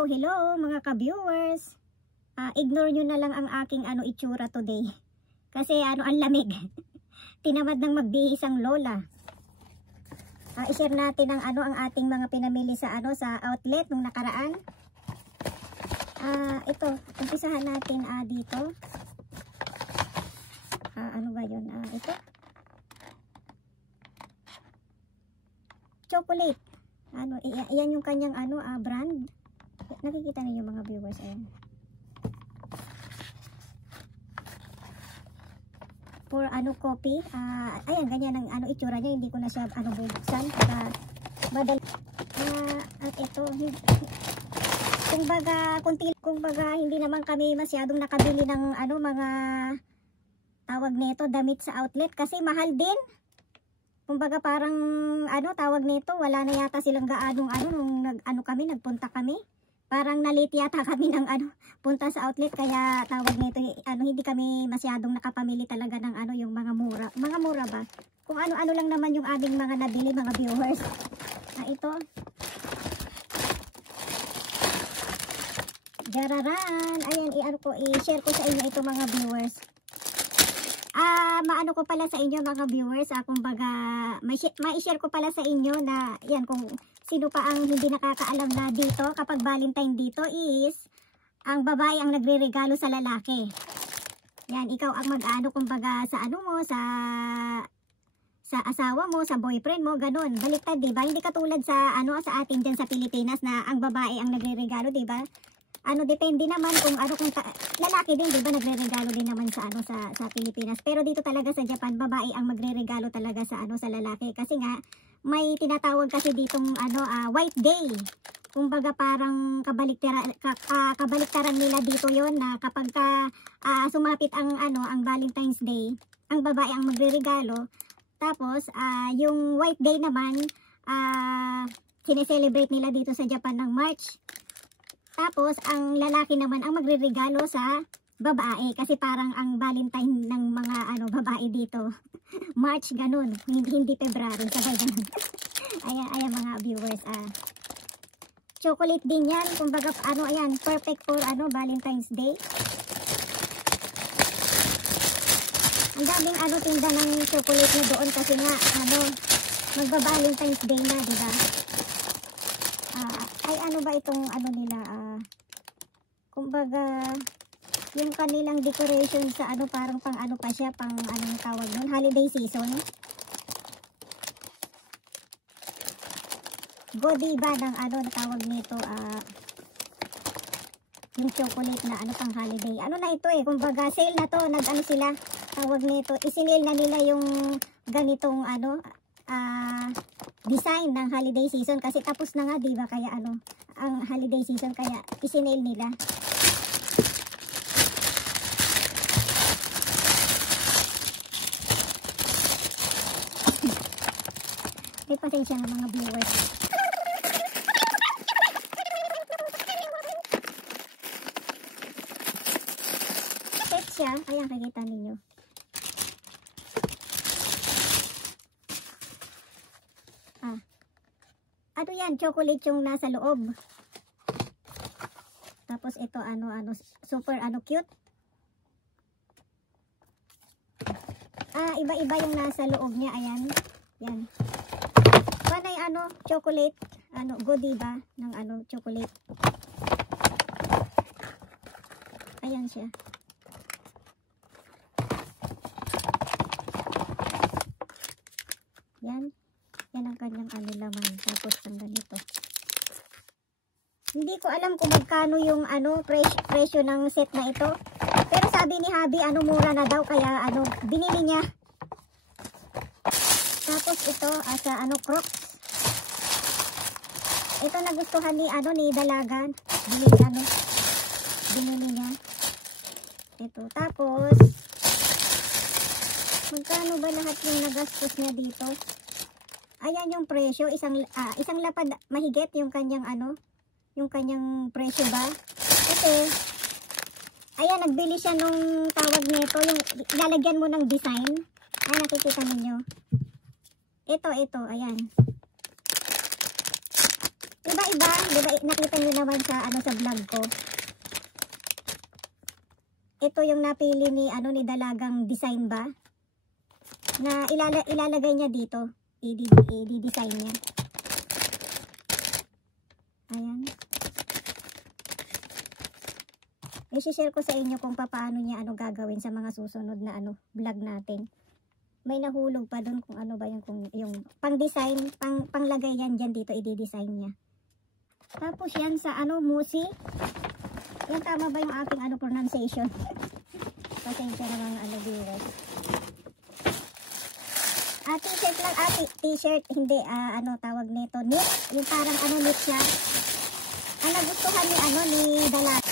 Hello mga ka-viewers. Ignore nyo na lang ang aking itsura today. Kasi ang lamig. Tinamad ng magbihis ang lola. I-share natin ang ang ating mga pinamili sa sa outlet nung nakaraan. Ito, umpisahan natin dito. Ano ba 'yon? Ito. Chocolate. Iyan yung kanyang brand. Nakikita niyo mga viewers, ayan. For coffee. Ayan, ganyan ang itsura niya. Hindi ko na siya bubuksan para madali. At ito, kumbaga hindi naman kami masyadong nakabili ng mga tawag nito damit sa outlet kasi mahal din. Kumbaga parang tawag nito, wala na yata silang gaanong nung kami nagpunta kami. Parang nalate yata kami ng punta sa outlet, kaya tawag nito hindi kami masyadong nakapamili talaga ng yung mga mura ba. Kung ano lang naman yung aming mga nabili mga viewers. Ito. Jararan. Ayan, i-share ko sa inyo ito mga viewers. Maano ko pala sa inyo mga viewers, kumbaga ma-share ko pala sa inyo na yan, kung sino pa ang hindi nakakaalam na dito kapag Valentine dito is ang babae ang nagre-regalo sa lalaki. Yan, ikaw ang kumbaga sa mo, sa asawa mo, sa boyfriend mo, ganun. Baliktad, 'di ba? Hindi katulad sa sa atin diyan sa Pilipinas na ang babae ang nagre-regalo, 'di ba? Depende naman kung kung lalaki din, 'di ba, nagre-regalo din naman sa sa Pilipinas. Pero dito talaga sa Japan, babae ang magre-regalo talaga sa sa lalaki kasi nga may tinatawag kasi ditong white day. Kumbaga parang kabaliktaran nila dito 'yon na kapag sumapit ang ang Valentine's Day, ang babae ang magre-regalo. Tapos yung white day naman sineselebrate nila dito sa Japan ng March. Tapos, ang lalaki naman ang magre-regalo sa babae. Kasi parang ang Valentine ng mga babae dito, March, ganun. Hindi February. Sabay ganun. Ayan mga viewers. Chocolate din yan. Kumbaga, ayan, perfect for Valentine's Day. Ang daming tinda ng chocolate na doon kasi nga, magba-Valentine's Day na, diba? Ba itong nila, kumbaga yung kanilang decoration sa parang pang pa siya, pang tawag nun, holiday season. Godiva ng tawag nito, yung chocolate na pang holiday. Na ito kumbaga sale na to, sila, tawag nito, isinil na nila yung ganitong design ng holiday season kasi tapos na nga, diba, kaya ang holiday season, kaya isinail nila. May pasensya na mga viewers. Set siya, ayan, kakita ninyo. Yan, chocolate yung nasa loob. Tapos ito super cute. Iba-iba yung nasa loob niya, ayan. Yan. Panay chocolate, Godiva ng chocolate. Ayan siya. Yan. Yan ang kanyang laman. Tapos ang ganito. Hindi ko alam kung magkano yung presyo ng set na ito. Pero sabi ni Habi mura na daw, kaya binili niya. Tapos ito sa Crocs. Ito nagustuhan ni ni Dalagan. Binili niya. Ito. Tapos magkano ba lahat yung nagastos niya dito? Ayan yung presyo, isang lapad mahigit yung kanyang yung kanyang presyo ba? Kasi ayan, nagbili siya nung tawag nito, yung lalagyan mo ng design. Ay, nakikita ninyo. Ito, ayan. iba, di ba, nakita nyo naman sa, ano, sa vlog ko. Ito yung napili ni, ano, ni Dalagang Design ba? Na ilalagay niya dito. I-design niya. Ayan. I-share ko sa inyo kung paano niya, ano, gagawin sa mga susunod na, ano, vlog natin. May nahulog pa doon kung ano ba yung, kung, yung pang-design, panglagay yan dyan dito, i-design niya. Tapos yan sa, ano, Musi. Yan, tama ba yung aking, ano, pronunciation? Pasensya na mga, ano, viewers. T-shirt lang, t-shirt, hindi, ano, tawag nito, knit. Yung parang, ano, knit siya. Ang nagustuhan ni, ano, ni Dalat.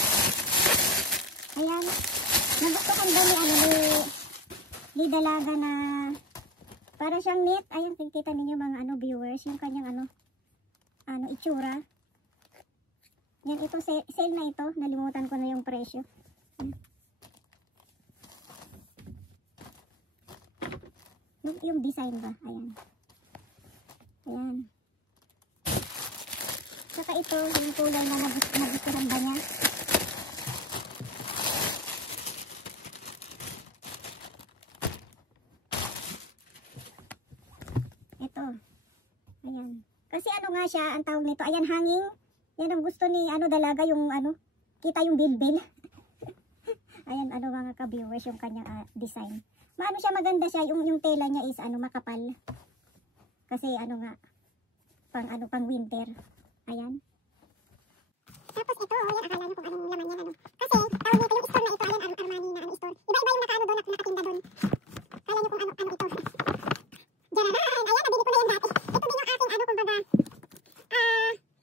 Ayan. Nagustuhan ba ni, ano, ni Dalaga na, parang siyang knit. Ayan, kita ninyo mga, ano, viewers, yung kanyang, ano, itsura. Yan, ito, sale na ito. Nalimutan ko na yung presyo. Yung design ba? Ayan. Ayan. Saka ito, yung kulay na nagustuhan ba niya? Ito. Ayan. Kasi ano nga siya, ang tawag nito, ayan, hanging. Yan ang gusto ni, ano, Dalaga, yung, ano, kita yung bilbil. Ayan, ano, mga ka-viewers, yung kanyang design. Maano siya, maganda siya, yung tela niya is, ano, makapal. Kasi, ano nga, pang winter. Ayan. Tapos ito, yan, akala niyo kung anong laman yan, ano. Kasi, tawag nito, yung store na ito, ayan, Armani na, ano, store. Iba-iba yung nakaano doon, nakatinda doon. Akala niyo kung ano ito. Diyan na, ayan, nabili ko na yan dati. Ito din yung aking, ano, kumbaga,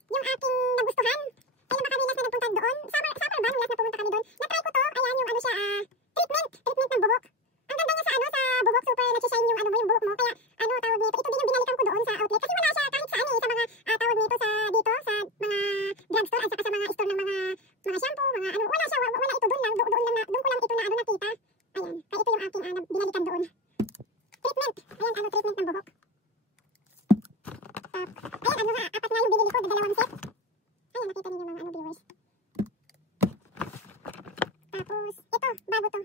yung aking nagustuhan. Kailan ba kami last na nagpunta doon? Summer ba? Nung last na pumunta kami doon. Na-try ko to. Ayan yung ano siya, treatment ng buhok. Ang ganda niya sa ano, sa buhok. Super nagsishine yung ano mo, yung buhok mo. Kaya ano, tawag nito. Ito din yung binalikan ko doon sa outlet. Kasi wala siya kahit saan sa mga, tawag nito sa dito, sa mga drugstore, at saka sa mga store ng mga shampoo, mga ano. Wala siya, wala ito doon lang. Doon ko lang ito na ano nakita. Ayan, kaya ito yung aking binalikan doon. Treatment. Ayan, ano, treatment ng buhok. Ayan, ano nga, apat nga yung binili ko, dalawang set. Ayan, nakita niyo mga, ano, viewers. Tapos, ito, bago to.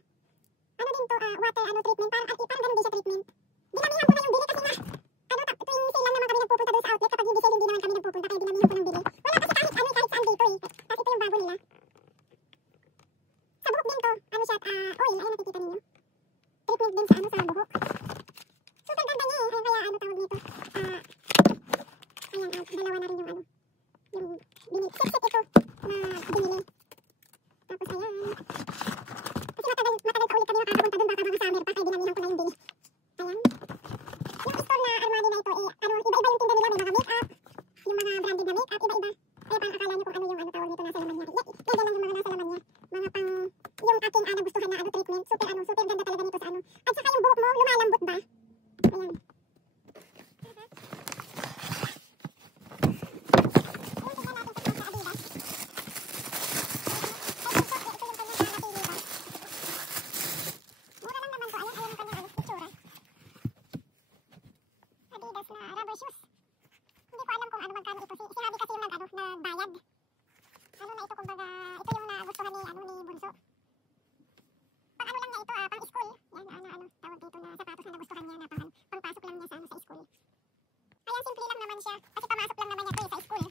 Ano din to, water, ano, treatment. Parang ganun din siya treatment. Dinamihan ko na yung bili kasi nga, ano, tuwing sale lang naman kami nagpupunta doon sa outlet. Kapag hindi sale, hindi naman kami nagpupunta, kaya dinamihan ko ng bili. Wala kasi kahit ano, kahit saan dito eh. Tapos ito yung bago nila. Sa buhok din to, ano siya, oil, ayan, nakikita ninyo. Treatment din sa, ano, sa buhok. Super ganda niya eh, kaya, ano, tawag nito. Ayan, dalawa na rin yung, ano, yung binili. Set ito na binili. Tapos ayan. Kasi matagal pa ulit kami makakapunta doon, baka mga summer pa, kaya dinamihan ko na yung bili. Ayan. Yung store na Armani na ito, ano, iba-iba yung tinda nila, may mga makeup, yung mga branded na makeup, iba-iba. Kaya parang akala nyo kung ano yung, ano, tawag nito, nasa laman niya. Kaya lang yung mga nasa laman niya. Mga pang, yung aking nagustuhan na, ano, treatment. Super, ano, super ganda talaga nito sa, ano. At saka yung buhok mo, lumalambot ba? Ayan. Rubber shoes. Hindi ko alam kung ano magkano ito. Sinabi kasi yung nagbayad. Ano na ito, kumbaga, ito yung nagustuhan ni, ano, ni Bunso. Pang ano lang niya ito, pang school. Yan, ano, tawag dito na sapatos na nagustuhan niya na pangpasok lang niya sa, ano, sa school. Ayan, simple lang naman siya. Kasi pamasok lang naman niya ito sa school.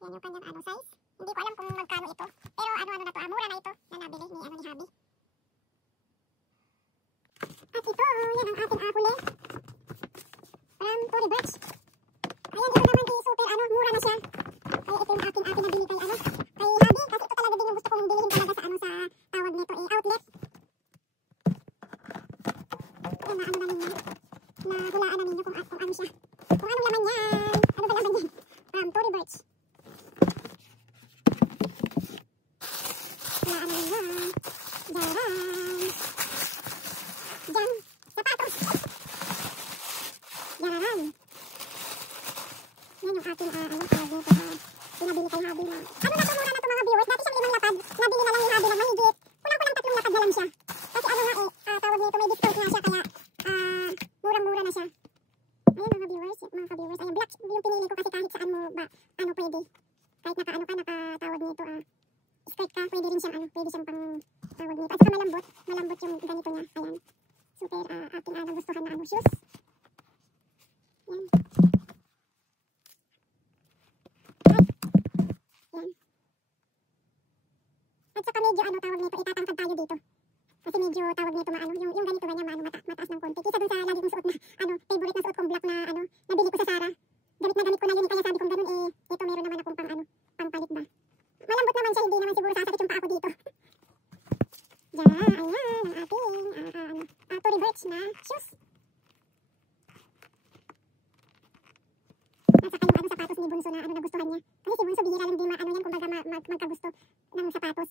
Yan yung kanyang, ano, size. Hindi ko alam kung magkano ito. Pero ano na to, mura na ito na nabili ni, ano, ni Habi. At ito, yan ang ating huli. Tory Burch. Ayan, ito naman ay super, ano, mura na siya. Kaya ito yung aking nabili kay, ano, kay Habi. Kasi ito talaga din yung gusto kong bilhin talaga sa, ano, sa tawag nito, outlet. Ayan, na, ano na ninyo. Nahulaan na ninyo kung ano siya. Kung anong laman yan. Ano ba laman yan? Tory Burch. Hulaan na ninyo. Jaran. Diyan. Sapatos. Yan. Yan yung ating, ano, tawag nito, pinabili kay Habi na. Ano na to, mura na to mga viewers. Dati siyang 5 lapad. Nabili na lang ni Habi ng mahigit. Kulang-kulang 3 lapad na lang siya. Kasi ano nga tawag nito, may discount nga siya. Kaya, murang-mura na siya. Ayan mga viewers. viewers, mga ka-viewers. Ayan, black yung pinili ko kasi kahit saan mo ba, ano pwede. Kahit naka-ano ka, nakatawag nito, skirt ka, pwede rin siyang ano, pwede siyang pang tawag nito. At saka malambot yung ganito niya. Ayan. Super aking nagustuhan na ano, shoes. Ayan. Ayan. At saka medyo ano tawag nito, itatangkad tayo dito. Kasi medyo tawag nito maano, yung ganito ganyan maano, mataas ng konti. Kisa dun sa lagi kong suot na ano, favorite na suot kong black na ano, nabili ko sa Zara. Gamit na gamit ko na yun, kaya sabi kong ganun ito meron naman akong pang ano, pangpalit ba. Malambot naman siya, hindi naman siguro sasakit yung paa ko dito. Diyan, ayan, ang ating Tory Burch na shoes. At saka yung ano, sapatos ni Bunso na ano, nagustuhan niya. Kasi si Bunso bihira lang din ano yan, kumbaga magkagusto ng sapatos.